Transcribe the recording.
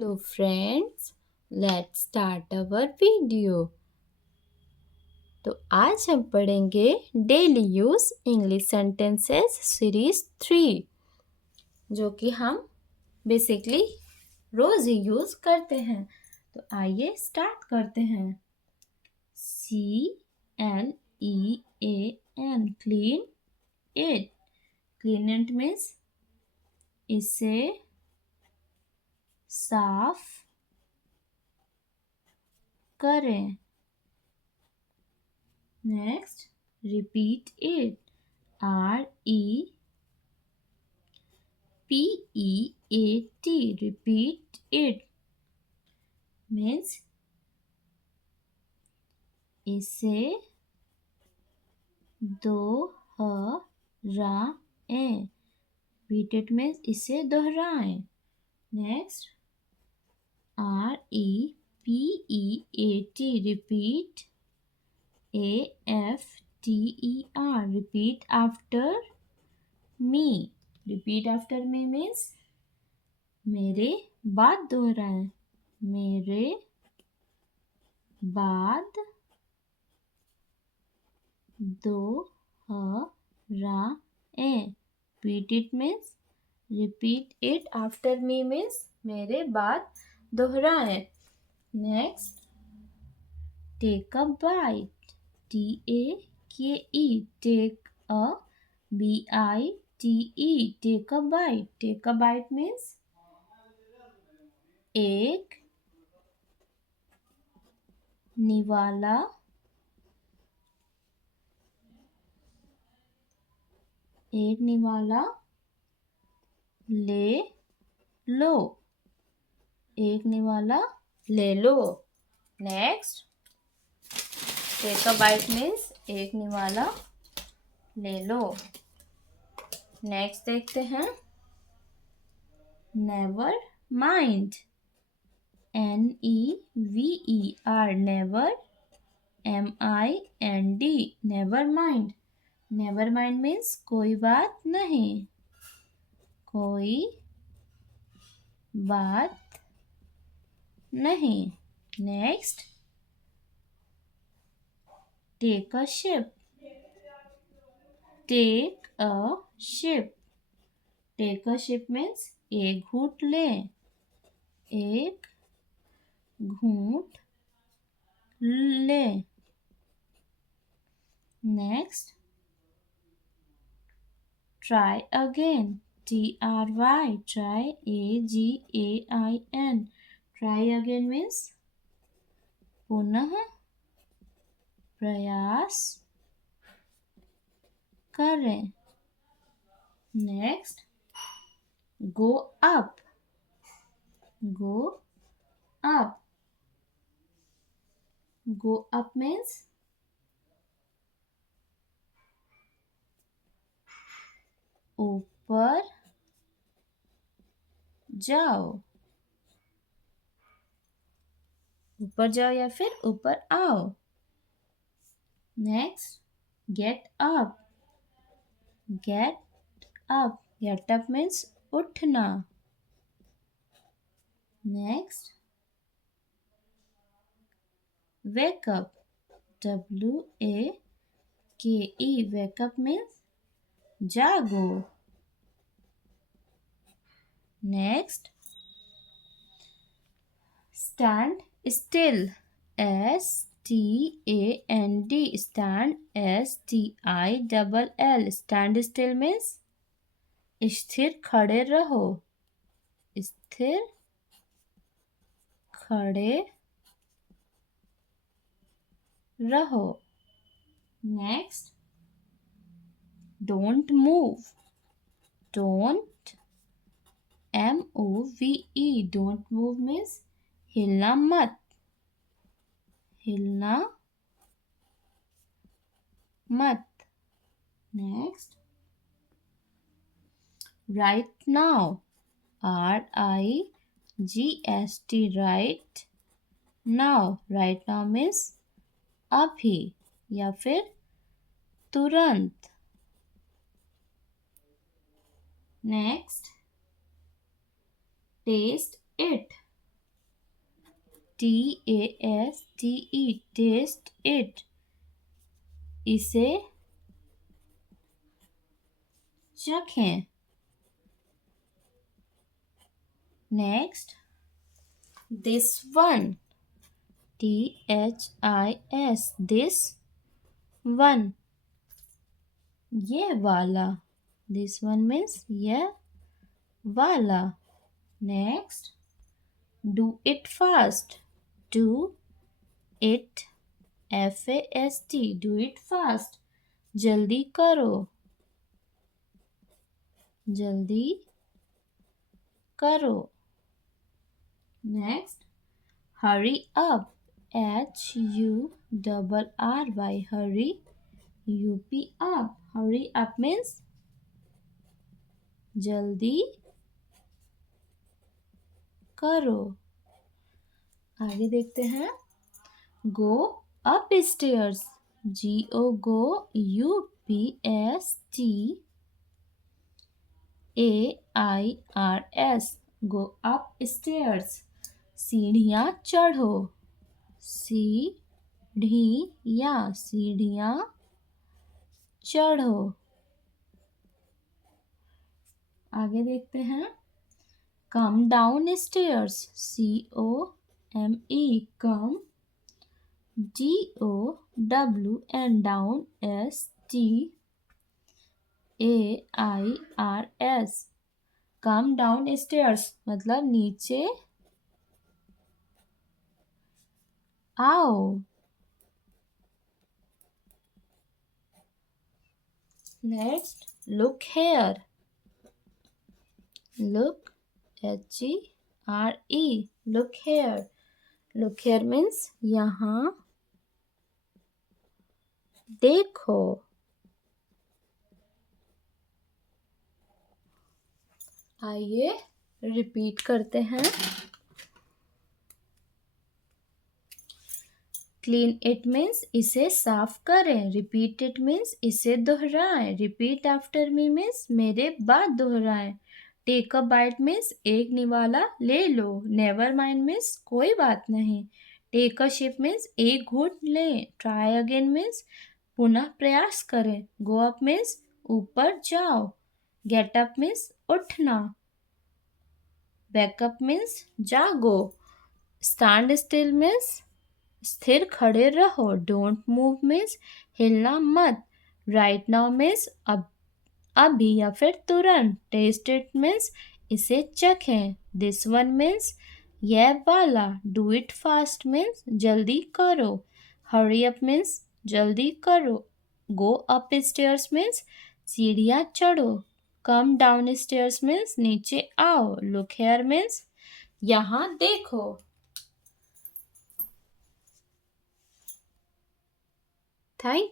Hello friends, let's start our video. तो आज हम पढ़ेंगे daily use English sentences series 3 जो कि हम बेसिकली रोज ही यूज करते हैं। तो आइए स्टार्ट करते हैं। CLEAN clean it. Clean it means इसे साफ करें। Next repeat it. REPEAT repeat it means इसे दोहराएं। repeat it means इसे दोहराएं। Next REPEAT repeat AFTER repeat after me। repeat after me means मेरे बाद दोहराएं। मेरे बाद दोहराएं। repeat it means repeat it after me means मेरे बाद दोहराएं। Next take a bite। TAKE take a BITE take a bite। take a bite means एक निवाला ले लो। एक निवाला ले लो। Next take a bite means एक निवाला ले लो। नेक्स्ट देखते हैं never mind. NEVER never MIND never mind. Never mind means कोई बात नहीं। कोई बात नहीं। Next take a sip. Take a sip. Take a sip means एक घूंट ले। एक घूंट ले। Next try again. TRY try AGAIN try again means पुनः प्रयास करें। Next go up. Go up. Go up means ऊपर जाओ। ऊपर जाओ या फिर ऊपर आओ। Next get up. Get up. Get up means उठना। Next wake up। WAKE wake up means जागो। नेक्स्ट stand still। STAND stand STILL stand still means स्थिर खड़े रहो। स्थिर खड़े रहो। Next don't move. Don't MOVE don't move means हिलना मत। हिलना मत। Next right now. RIGST right now. Right now means अभी या फिर तुरंत। Next test it. Taste, taste it. इसे चखें. Next, this one. THIS, this one. ये वाला. This one means ये वाला. Next, do it fast. Do it FAST. Do it fast. जल्दी करो. जल्दी करो. Next, hurry up. HURRY. Hurry. UP up. Hurry up means जल्दी करो. आगे देखते हैं. Go upstairs. Go UPSTAIRS. Go upstairs. सीढ़ियाँ चढ़ो. सीढ़ियाँ चढ़ो. आगे देखते हैं. Come downstairs. COME. Come. DOWN. Down. STAIRS. Come downstairs मतलब नीचे आओ. Next, look here. Look, HERE. Look here. Look here means यहाँ देखो. आइए रिपीट करते हैं. क्लीन इट मीन्स इसे साफ करें. रिपीट इट मीन्स इसे दोहराएं. रिपीट आफ्टर मी मीन्स मेरे बाद दोहराएं. टेक अ बाइट मीन्स एक निवाला ले लो. नेवर माइंड मीन्स कोई बात नहीं. टेक अ शिप मीन्स एक घूंट लें. ट्राई अगेन मीन्स पुनः प्रयास करें. गो अप मीन्स ऊपर जाओ. गेट अप मीन्स उठना. बैकअप मीन्स जागो. स्टैंड स्टिल मीन्स स्थिर खड़े रहो. डोंट मूव मीन्स हिलना मत. राइट नाउ मीन्स अभी या फिर तुरंत. टेस्ट इट मीन्स इसे चखें. दिस वन मीन्स यह वाला. डू इट फास्ट मीन्स जल्दी करो. हरी अप मीन्स जल्दी करो. गो अप स्टेयर्स मीन्स सीढ़ियाँ चढ़ो. कम डाउन स्टेयर्स मीन्स नीचे आओ. लुक हेयर मीन्स यहाँ देखो. थैंक